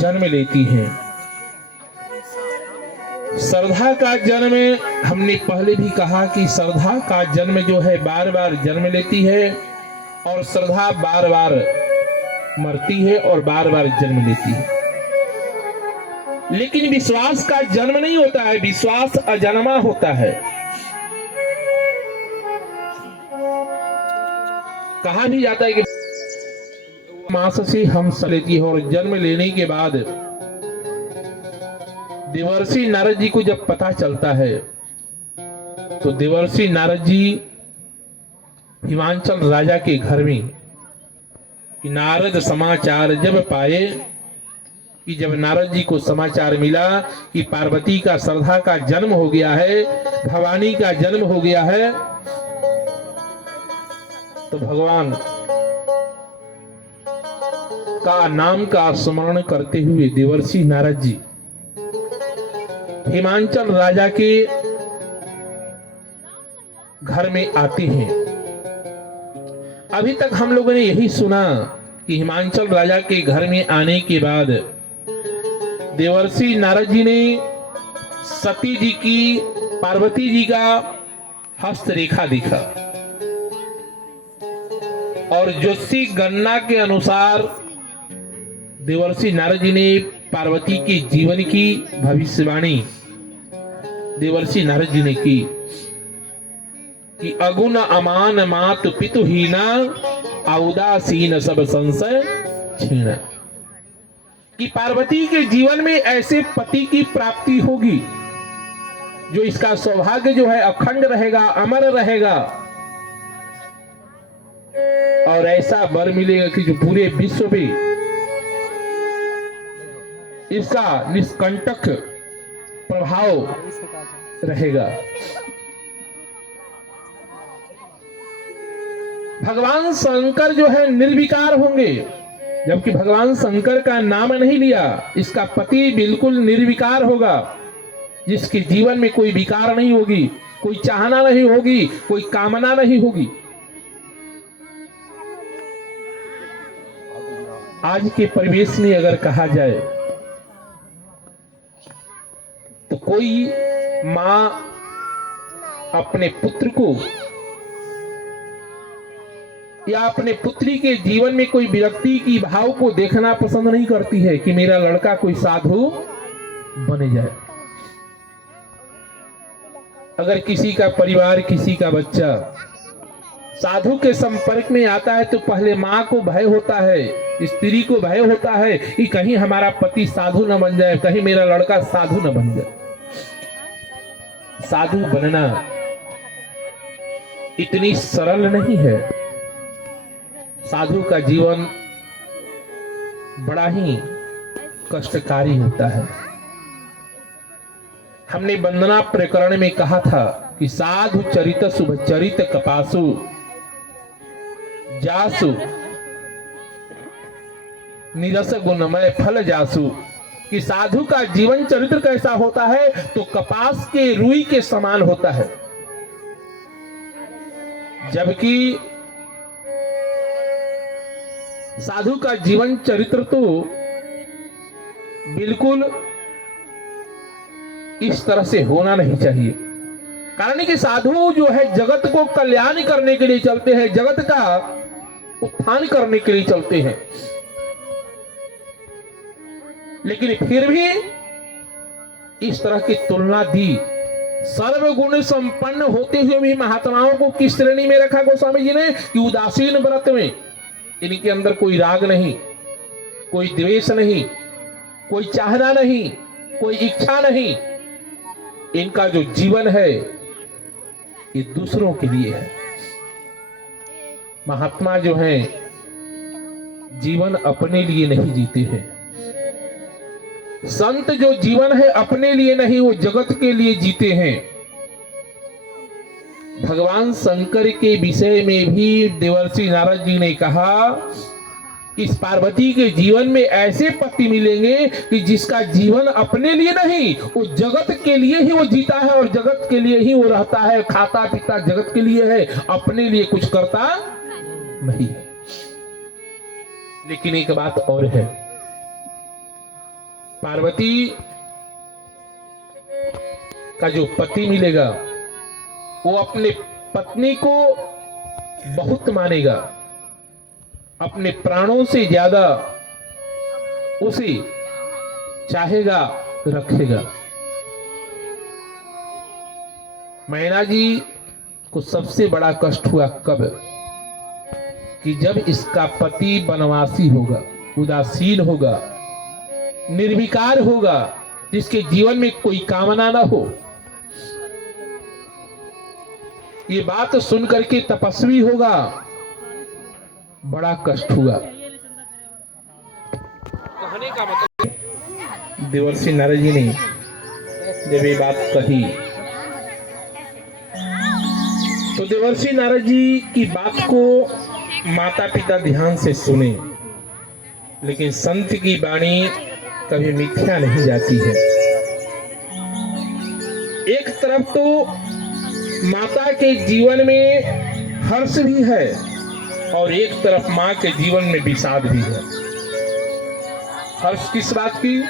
जन्म लेती हैं। श्रद्धा का जन्म, हमने पहले भी कहा कि श्रद्धा का जन्म जो है बार बार जन्म लेती है और श्रद्धा बार बार मरती है और बार बार जन्म लेती है। लेकिन विश्वास का जन्म नहीं होता है, विश्वास अजन्मा होता है। कहा भी जाता है कि मास से हम लेती है और जन्म लेने के बाद देवर्षि नारद जी को जब पता चलता है तो देवर्षि नारद जी हिमांचल राजा के घर में कि नारद समाचार जब पाए, कि जब नारद जी को समाचार मिला कि पार्वती का श्रद्धा का जन्म हो गया है, भवानी का जन्म हो गया है, तो भगवान का नाम का स्मरण करते हुए देवर्षि नारद जी हिमांचल राजा के घर में आते हैं। अभी तक हम लोगों ने यही सुना कि हिमांचल राजा के घर में आने के बाद देवर्षि नारद जी ने सती जी की, पार्वती जी का हस्तरेखा देखा और ज्योतिषी गणना के अनुसार देवर्षि नारद जी ने पार्वती के जीवन की भविष्यवाणी देवर्षि नारद जी ने की कि अगुण अमान मातु पितुहीना औदासीन सब संशय छीना, कि पार्वती के जीवन में ऐसे पति की प्राप्ति होगी जो इसका सौभाग्य जो है अखंड रहेगा, अमर रहेगा, और ऐसा वर मिलेगा कि जो पूरे विश्व में इसका निष्कंटक प्रभाव रहेगा। भगवान शंकर जो है निर्विकार होंगे, जबकि भगवान शंकर का नाम नहीं लिया, इसका पति बिल्कुल निर्विकार होगा, जिसके जीवन में कोई विकार नहीं होगी, कोई चाहना नहीं होगी, कोई कामना नहीं होगी। आज के परिवेश में अगर कहा जाए तो कोई मां अपने पुत्र को या अपने पुत्री के जीवन में कोई विरक्ति की भाव को देखना पसंद नहीं करती है कि मेरा लड़का कोई साधु बने जाए। अगर किसी का परिवार, किसी का बच्चा साधु के संपर्क में आता है तो पहले मां को भय होता है, स्त्री को भय होता है कि कहीं हमारा पति साधु न बन जाए, कहीं मेरा लड़का साधु न बन जाए। साधु बनना इतनी सरल नहीं है। साधु का जीवन बड़ा ही कष्टकारी होता है। हमने वंदना प्रकरण में कहा था कि साधु चरित शुभ चरित कपासु जासु निरस गुणमय फल जासु, कि साधु का जीवन चरित्र कैसा होता है तो कपास के रुई के समान होता है, जबकि साधु का जीवन चरित्र तो बिल्कुल इस तरह से होना नहीं चाहिए। कारण कि साधु जो है जगत को कल्याण करने के लिए चलते हैं, जगत का उत्थान करने के लिए चलते हैं, लेकिन फिर भी इस तरह की तुलना दी। सर्वगुण संपन्न होते हुए भी महात्माओं को किस श्रेणी में रखा गोस्वामी जी ने कि उदासीन व्रत में, इनके अंदर कोई राग नहीं, कोई द्वेष नहीं, कोई चाहना नहीं, कोई इच्छा नहीं, इनका जो जीवन है ये दूसरों के लिए है। महात्मा जो हैं जीवन अपने लिए नहीं जीते हैं। संत जो जीवन है अपने लिए नहीं, वो जगत के लिए जीते हैं। भगवान शंकर के विषय में भी देवर्षि नारद जी ने कहा कि इस पार्वती के जीवन में ऐसे पति मिलेंगे कि जिसका जीवन अपने लिए नहीं, वो जगत के लिए ही वो जीता है और जगत के लिए ही वो रहता है, खाता पीता जगत के लिए है, अपने लिए कुछ करता नहीं है। लेकिन एक बात और है, पार्वती का जो पति मिलेगा वो अपने पत्नी को बहुत मानेगा, अपने प्राणों से ज्यादा उसे चाहेगा, रखेगा। मैना जी को सबसे बड़ा कष्ट हुआ कब? कि जब इसका पति वनवासी होगा, उदासीन होगा, निर्विकार होगा, जिसके जीवन में कोई कामना ना हो। ये बात सुनकर के तपस्वी होगा, बड़ा कष्ट हुआ। कहने का मतलब देवर्षि नारद जी ने जब ये बात कही तो देवर्षि नारद जी की बात को माता पिता ध्यान से सुने, लेकिन संत की वाणी कभी मिथ्या नहीं जाती है। एक तरफ तो माता के जीवन में हर्ष भी है और एक तरफ मां के जीवन में विषाद भी है। हर्ष किस बात की?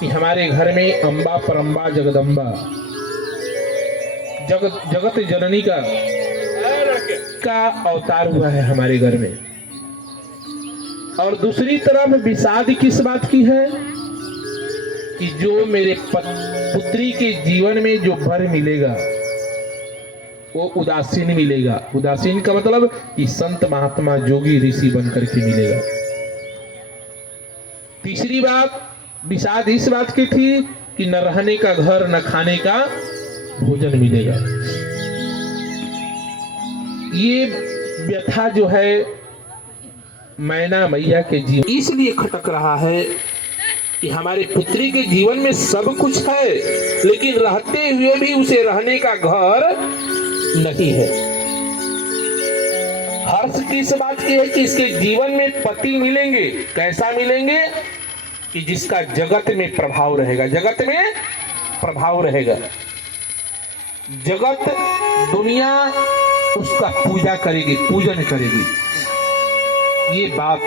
कि हमारे घर में अम्बा परम्बा जगदम्बा जगत जननी का अवतार हुआ है हमारे घर में। और दूसरी तरफ विषाद किस बात की है? कि जो मेरे पुत्री के जीवन में जो वर मिलेगा वो उदासीन मिलेगा। उदासीन का मतलब कि संत महात्मा जोगी ऋषि बनकर के मिलेगा। तीसरी बात विषाद इस बात की थी कि न रहने का घर न खाने का भोजन मिलेगा। ये व्यथा जो है मैना मैया के जीवन इसलिए खटक रहा है कि हमारे पुत्री के जीवन में सब कुछ है, लेकिन रहते हुए भी उसे रहने का घर नहीं है। हर्ष किस बात की है? कि इसके जीवन में पति मिलेंगे। कैसा मिलेंगे? कि जिसका जगत में प्रभाव रहेगा। जगत में प्रभाव रहेगा, जगत दुनिया उसका पूजा करेगी, पूजन करेगी। ये बात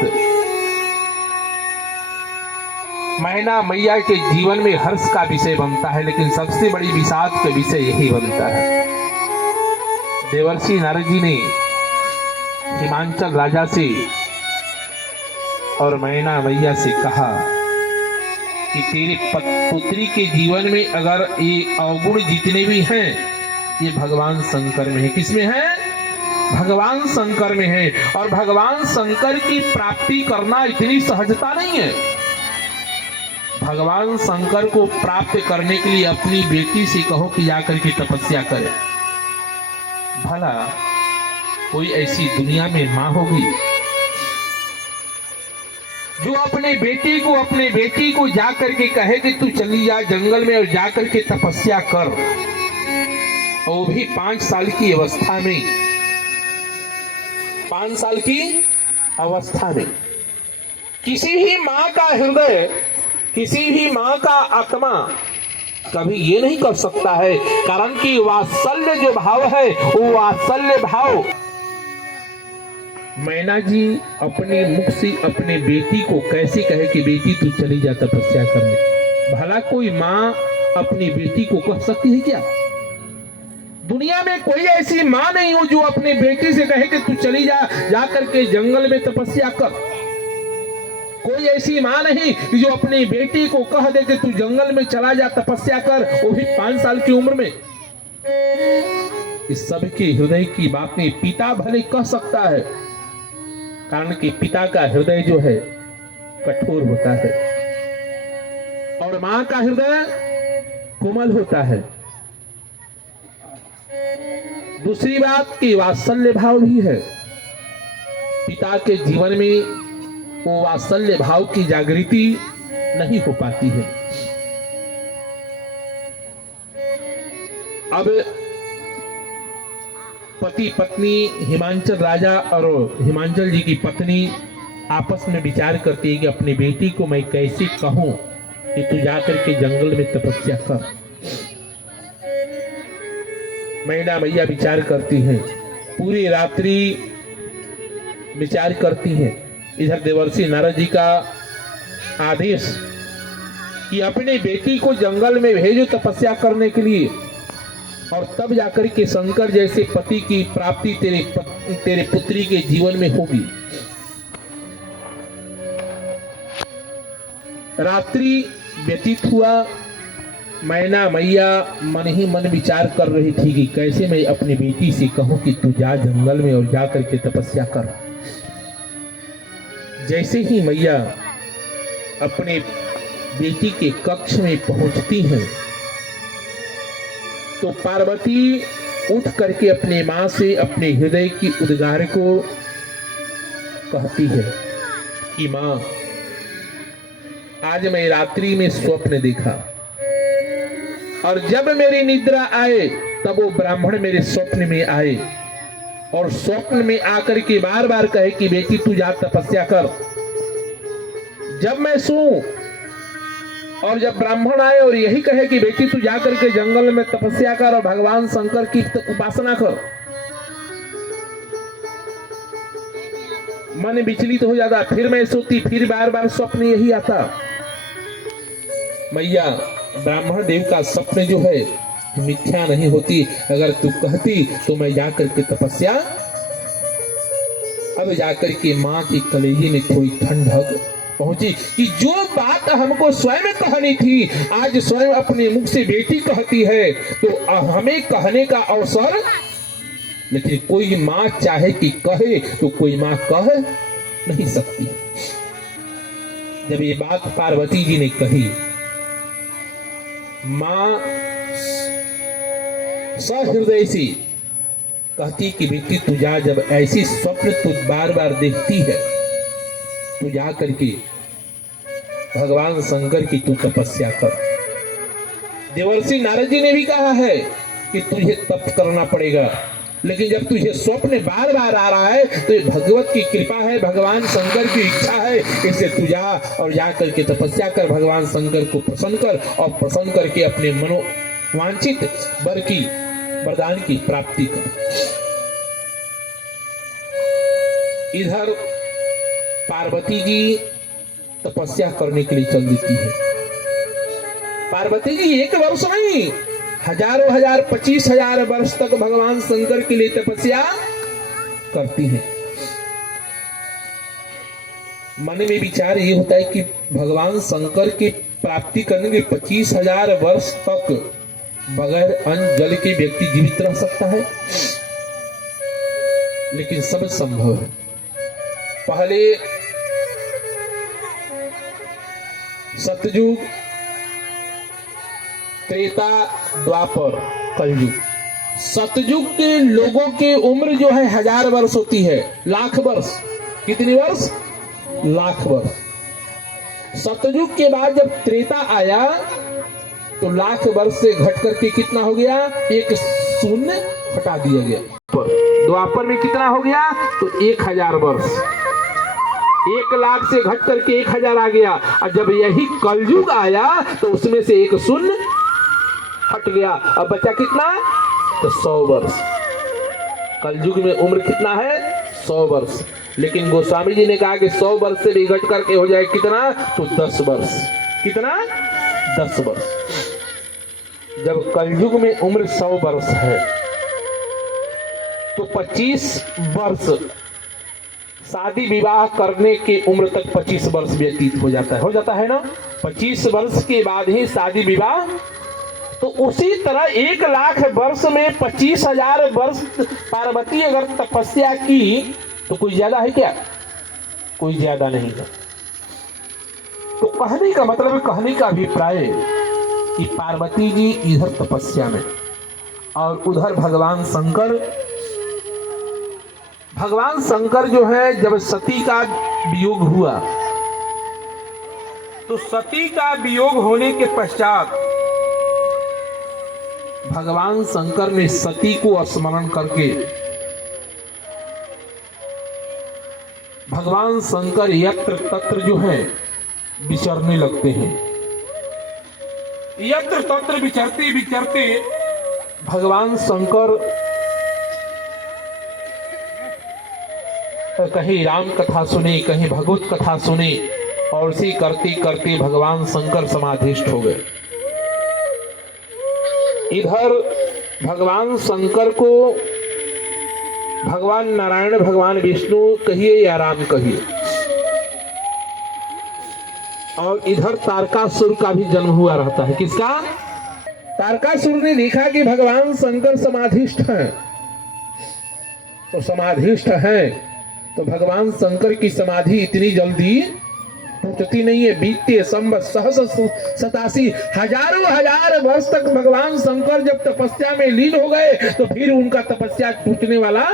मैना मैया के जीवन में हर्ष का विषय बनता है, लेकिन सबसे बड़ी विषाद का विषय यही बनता है। देवर्षि नारद जी ने हिमांचल राजा से और मैना मैया से कहा कि तेरे पुत्री के जीवन में अगर ये अवगुण जितने भी हैं ये भगवान शंकर में है। किसमें है? भगवान शंकर में है। और भगवान शंकर की प्राप्ति करना इतनी सहजता नहीं है। भगवान शंकर को प्राप्त करने के लिए अपनी बेटी से कहो कि जाकर के तपस्या करे। भला कोई ऐसी दुनिया में मां होगी जो अपने बेटी को जाकर के कहे कि तू चली जा जंगल में और जाकर के तपस्या कर, और वो भी 5 साल की अवस्था में। 5 साल की अवस्था में किसी भी मां का हृदय, किसी भी मां का आत्मा कभी ये नहीं कर सकता है, कारण कि वात्सल्य जो भाव है वो वात्सल्य भाव मैना जी अपने मुख से अपने बेटी को कैसे कहे कि बेटी तू चली जा तपस्या करने। भला कोई माँ अपनी बेटी को कह सकती है क्या? दुनिया में कोई ऐसी माँ नहीं हो जो अपने बेटी से कहे कि तू चली जा करके जंगल में तपस्या कर। कोई ऐसी माँ नहीं कि जो अपनी बेटी को कह दे कि तू जंगल में चला जा तपस्या कर, वो भी 5 साल की उम्र में। इस सबके हृदय की बातें पिता भले कह सकता है, कारण कि पिता का हृदय जो है कठोर होता है और मां का हृदय कोमल होता है। दूसरी बात कि वात्सल्य भाव भी है। पिता के जीवन में वो वात्सल्य भाव की जागृति नहीं हो पाती है। अब पति पत्नी हिमांचल राजा और हिमांचल जी की पत्नी आपस में विचार करती है कि अपनी बेटी को मैं कैसे कहूं कि तू जाकर के जंगल में तपस्या कर। मैना मैया विचार करती हैं, पूरी रात्रि विचार करती हैं। इधर देवर्षि नारद जी का आदेश कि अपने बेटी को जंगल में भेजो तपस्या करने के लिए, और तब जाकर के शंकर जैसे पति की प्राप्ति तेरे पुत्री के जीवन में होगी। रात्रि व्यतीत हुआ। मैना मैया मन ही मन विचार कर रही थी कि कैसे मैं अपनी बेटी से कहूं कि तू जा जंगल में और जा करके तपस्या कर। जैसे ही मैया अपने बेटी के कक्ष में पहुंचती हैं तो पार्वती उठ करके अपने मां से अपने हृदय की उद्गार को कहती है कि मां, आज मैं रात्रि में स्वप्न देखा, और जब मेरी निद्रा आए तब वो ब्राह्मण मेरे स्वप्न में आए और स्वप्न में आकर के बार बार कहे कि बेटी तू जा तपस्या कर। जब मैं सोऊं और जब ब्राह्मण आए और यही कहे कि बेटी तू जा करके जंगल में तपस्या कर और भगवान शंकर की उपासना कर, मन विचलित हो जाता। फिर मैं सोती, फिर बार बार स्वप्न यही आता। मैया, ब्राह्मण देव का स्वप्न जो है मिथ्या नहीं होती, अगर तू कहती तो मैं जाकर के तपस्या। अब जाकर के मां की कलेजे में थोड़ी ठंडक पहुंची कि जो बात हमको स्वयं कहनी थी आज स्वयं अपने मुख से बेटी कहती है, तो हमें कहने का अवसर। लेकिन कोई मां चाहे कि कहे तो कोई मां कह नहीं सकती। जब ये बात पार्वती जी ने कही, मां सहृदय से कहती कि बेटी तू जा, जब ऐसी स्वप्न तू बार बार देखती है तू जा करके भगवान शंकर की तू तपस्या कर। देवर्षि नारद जी ने भी कहा है कि तुझे तप करना पड़ेगा, लेकिन जब तुझे स्वप्न बार बार आ रहा है तो ये भगवत की कृपा है, भगवान शंकर की इच्छा है, इससे तू जा और जा करके तपस्या कर, भगवान शंकर को प्रसन्न कर और प्रसन्न करके अपने मनोवांछित वर की वरदान की प्राप्ति कर। इधर पार्वती जी तपस्या करने के लिए चल देती है। पार्वती जी एक वर्ष नहीं, हजारों हजार 25,000 वर्ष तक भगवान शंकर के लिए तपस्या करती हैं। मन में विचार ये होता है कि भगवान शंकर की प्राप्ति करने के 25,000 वर्ष तक बगैर अन्न जल के व्यक्ति जीवित रह सकता है, लेकिन सब संभव है। पहले सतयुग, त्रेता, द्वापर, कलयुग। सतयुग के लोगों की उम्र जो है 1000 वर्ष होती है, लाख वर्ष। कितनी वर्ष? लाख वर्ष। सतयुग के बाद जब त्रेता आया तो लाख वर्ष से घट करके कितना हो गया? एक शून्य हटा दिया गया। द्वापर में कितना हो गया? तो 1000 वर्ष। 1 लाख से घट करके 1000 आ गया। और जब यही कलयुग आया तो उसमें से एक शून्य हट गया। अब बचा कितना? तो 100 वर्ष। कलयुग में उम्र कितना है? 100 वर्ष। लेकिन गोस्वामी जी ने कहा कि 100 वर्ष से भी घट करके हो जाए कितना? तो 10 वर्ष। कितना? 10 वर्ष। जब कलयुग में उम्र 100 वर्ष है तो 25 वर्ष शादी विवाह करने की उम्र तक 25 वर्ष व्यतीत हो जाता है ना। 25 वर्ष के बाद ही शादी विवाह। तो उसी तरह 1 लाख वर्ष में 25,000 वर्ष पार्वती अगर तपस्या की तो कोई ज्यादा है क्या? कोई ज्यादा नहीं है। तो कहने का मतलब, कहने का अभिप्राय कि पार्वती जी इधर तपस्या में और उधर भगवान शंकर जो है, जब सती का वियोग हुआ तो सती का वियोग होने के पश्चात भगवान शंकर ने सती को स्मरण करके भगवान शंकर यत्र तत्र जो है विचरने लगते हैं। यत्र तत्र विचरते विचरते भगवान शंकर कहीं राम कथा सुने, कहीं भगवत कथा सुने, और इसी करते करते भगवान शंकर समाधिष्ठ हो गए। इधर भगवान शंकर को भगवान नारायण, भगवान विष्णु कहिए या राम कहिए, और इधर तारकासुर का भी जन्म हुआ रहता है। किसका? तारकासुर ने देखा कि भगवान शंकर समाधिष्ठ हैं, तो समाधिष्ठ हैं तो भगवान शंकर की समाधि इतनी जल्दी टूटती नहीं है। बीते संवत सहस्र 87 हजार वर्ष तक भगवान शंकर जब तपस्या में लीन हो गए तो फिर उनका तपस्या टूटने वाला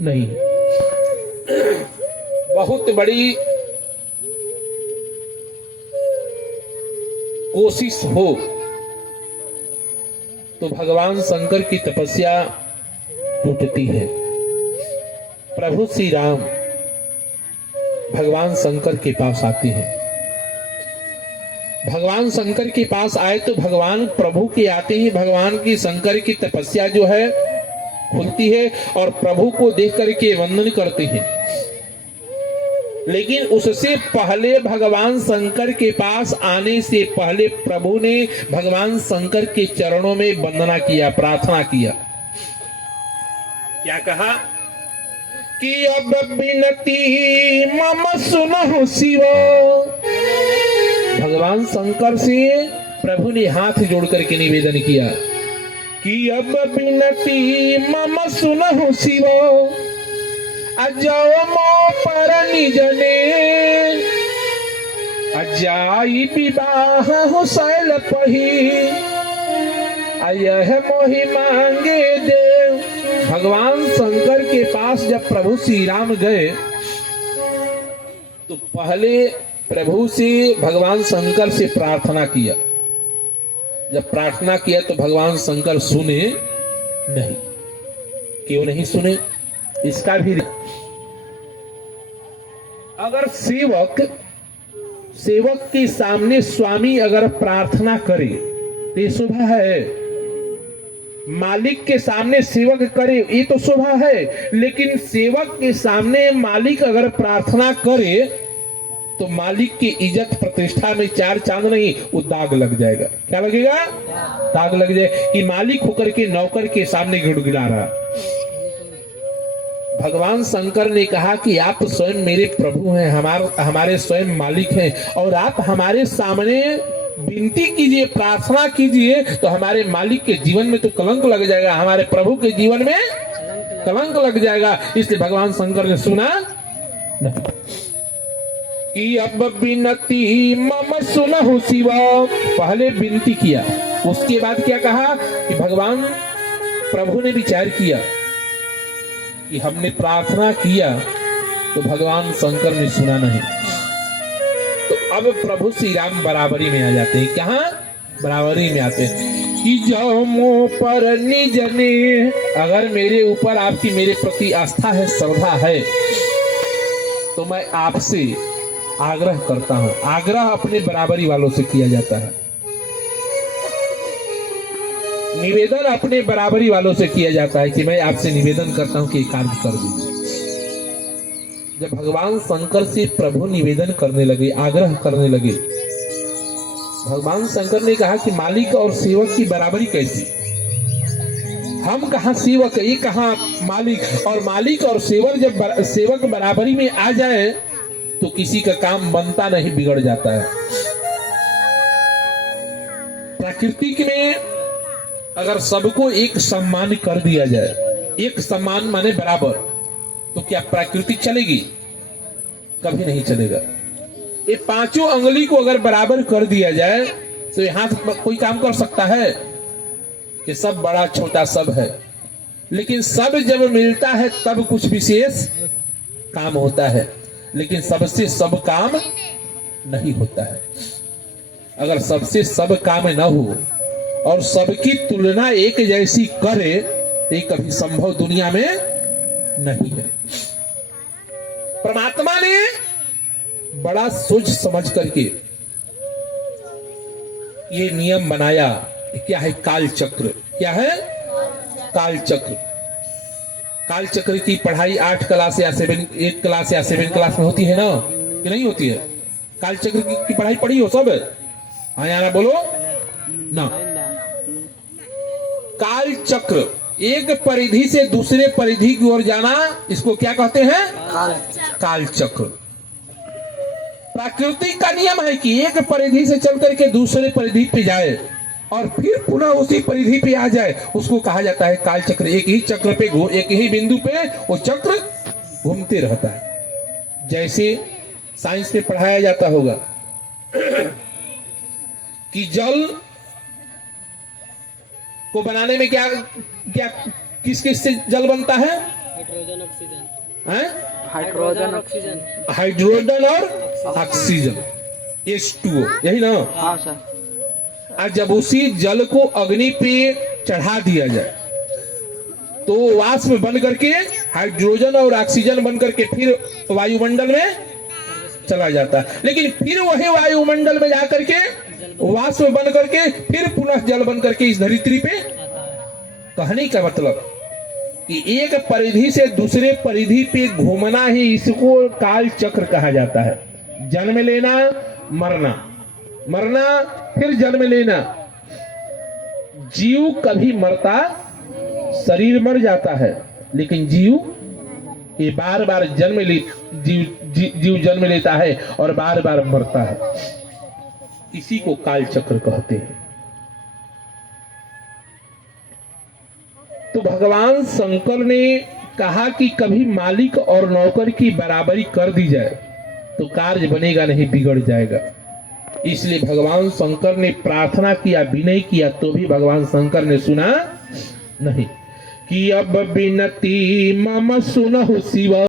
नहीं। बहुत बड़ी कोशिश हो तो भगवान शंकर की तपस्या टूटती है। प्रभु श्री राम भगवान शंकर के पास आते हैं। भगवान शंकर के पास आए तो भगवान प्रभु के आते ही भगवान की शंकर की तपस्या जो है खुलती है और प्रभु को देख करके वंदन करते हैं। लेकिन उससे पहले भगवान शंकर के पास आने से पहले प्रभु ने भगवान शंकर के चरणों में वंदना किया, प्रार्थना किया। क्या कहा कि अब विनती मम सुनहु शिव। भगवान शंकर से प्रभु ने हाथ जोड़ करके निवेदन किया कि अब विनती मम सुनहु शिव, अजो मो पर निजने, अजाई विवाह हो शैल पही, अयह मोहि मांगे देव। भगवान शंकर के पास जब प्रभु श्री राम गए तो पहले प्रभु से भगवान शंकर से प्रार्थना किया। जब प्रार्थना किया तो भगवान शंकर सुने नहीं। क्यों नहीं सुने? इसका भी अगर सेवक के सामने स्वामी अगर प्रार्थना करे तो ये शोभा है। मालिक के सामने सेवक करे ये तो शोभा है, लेकिन सेवक के सामने मालिक अगर प्रार्थना करे तो मालिक की इज्जत प्रतिष्ठा में चार चांद नहीं, वो दाग लग जाएगा। क्या लगेगा? दाग लग जाए कि मालिक होकर के नौकर के सामने गिड़गिड़ा रहा। भगवान शंकर ने कहा कि आप स्वयं मेरे प्रभु हैं, हमारे स्वयं मालिक हैं, और आप हमारे सामने विनती कीजिए, प्रार्थना कीजिए तो हमारे मालिक के जीवन में तो कलंक लग जाएगा, हमारे प्रभु के जीवन में कलंक लग जाएगा। इसलिए भगवान शंकर ने सुना नहीं कि अब विनती मम सुनहु शिव। पहले विनती किया, उसके बाद क्या कहा कि भगवान प्रभु ने विचार किया कि हमने प्रार्थना किया तो भगवान शंकर ने सुना नहीं। तो अब प्रभु श्री राम बराबरी में आ जाते हैं। कहाँ? बराबरी में आते हैं कि जो मुँह पर निजने, अगर मेरे ऊपर आपकी मेरे प्रति आस्था है, श्रद्धा है, तो मैं आपसे आग्रह करता हूं। आग्रह अपने बराबरी वालों से किया जाता है, निवेदन अपने बराबरी वालों से किया जाता है कि मैं आपसे निवेदन करता हूं कि कार्य कर दीजिए। जब भगवान शंकर से प्रभु निवेदन करने लगे, आग्रह करने लगे, भगवान शंकर ने कहा कि मालिक और सेवक की बराबरी कैसी? हम कहाँ सेवक, ये कहाँ मालिक? और मालिक और सेवक बराबरी में आ जाए तो किसी का काम बनता नहीं, बिगड़ जाता है। प्रकृति में अगर सबको एक सम्मान कर दिया जाए, एक सम्मान माने बराबर, तो क्या प्रकृति चलेगी? कभी नहीं चलेगा। ये पांचों अंगुली को अगर बराबर कर दिया जाए तो यहाँ कोई काम कर सकता है कि सब बड़ा छोटा सब है, लेकिन सब जब मिलता है तब कुछ विशेष काम होता है, लेकिन सबसे सब काम नहीं होता है। अगर सबसे सब काम न हो और सबकी तुलना एक जैसी करे तो कभी संभव दुनिया में नहीं है। परमात्मा ने बड़ा सोच समझ करके ये नियम बनाया। क्या है? काल चक्र। क्या है? काल चक्र। काल चक्र की पढ़ाई 8 क्लास या 7 क्लास में होती है ना, कि नहीं होती है? कालचक्र की पढ़ाई पढ़ी हो सब? हाँ यार बोलो ना। कालचक्र, एक परिधि से दूसरे परिधि की ओर जाना, इसको क्या कहते हैं? कालचक्र। प्रकृति का नियम है कि एक परिधि से चल करके दूसरे परिधि पे जाए और फिर पुनः उसी परिधि पे आ जाए, उसको कहा जाता है कालचक्र। एक ही चक्र पे एक ही बिंदु पे वो चक्र घूमते रहता है। जैसे साइंस में पढ़ाया जाता होगा कि जल को बनाने में क्या क्या किस किस से जल बनता है? Hydrogen oxygen. हैं? Hydrogen oxygen. हाइड्रोजन और ऑक्सीजन, H2O, यही ना? हाँ सर। और जब उसी जल को अग्नि पे चढ़ा दिया जाए तो वाष्प बन करके हाइड्रोजन और ऑक्सीजन बन करके फिर वायुमंडल में चला जाता है। लेकिन फिर वही वायुमंडल में जाकर के वाष्प बन करके फिर पुनः जल बन करके इस धरित्री पे। कहने का मतलब कि एक परिधि से दूसरे परिधि पे घूमना ही इसको काल चक्र कहा जाता है। जन्म लेना, मरना, मरना, फिर जन्म लेना। जीव कभी मरता, शरीर मर जाता है, लेकिन जीव ये बार बार जन्म ले जीव जन्म लेता है और बार बार मरता है। इसी को काल चक्र कहते हैं। तो भगवान शंकर ने कहा कि कभी मालिक और नौकर की बराबरी कर दी जाए तो कार्य बनेगा नहीं, बिगड़ जाएगा। इसलिए भगवान शंकर ने प्रार्थना किया, विनय किया, तो भी भगवान शंकर ने सुना नहीं कि अब विनती मम सुनहु शिव।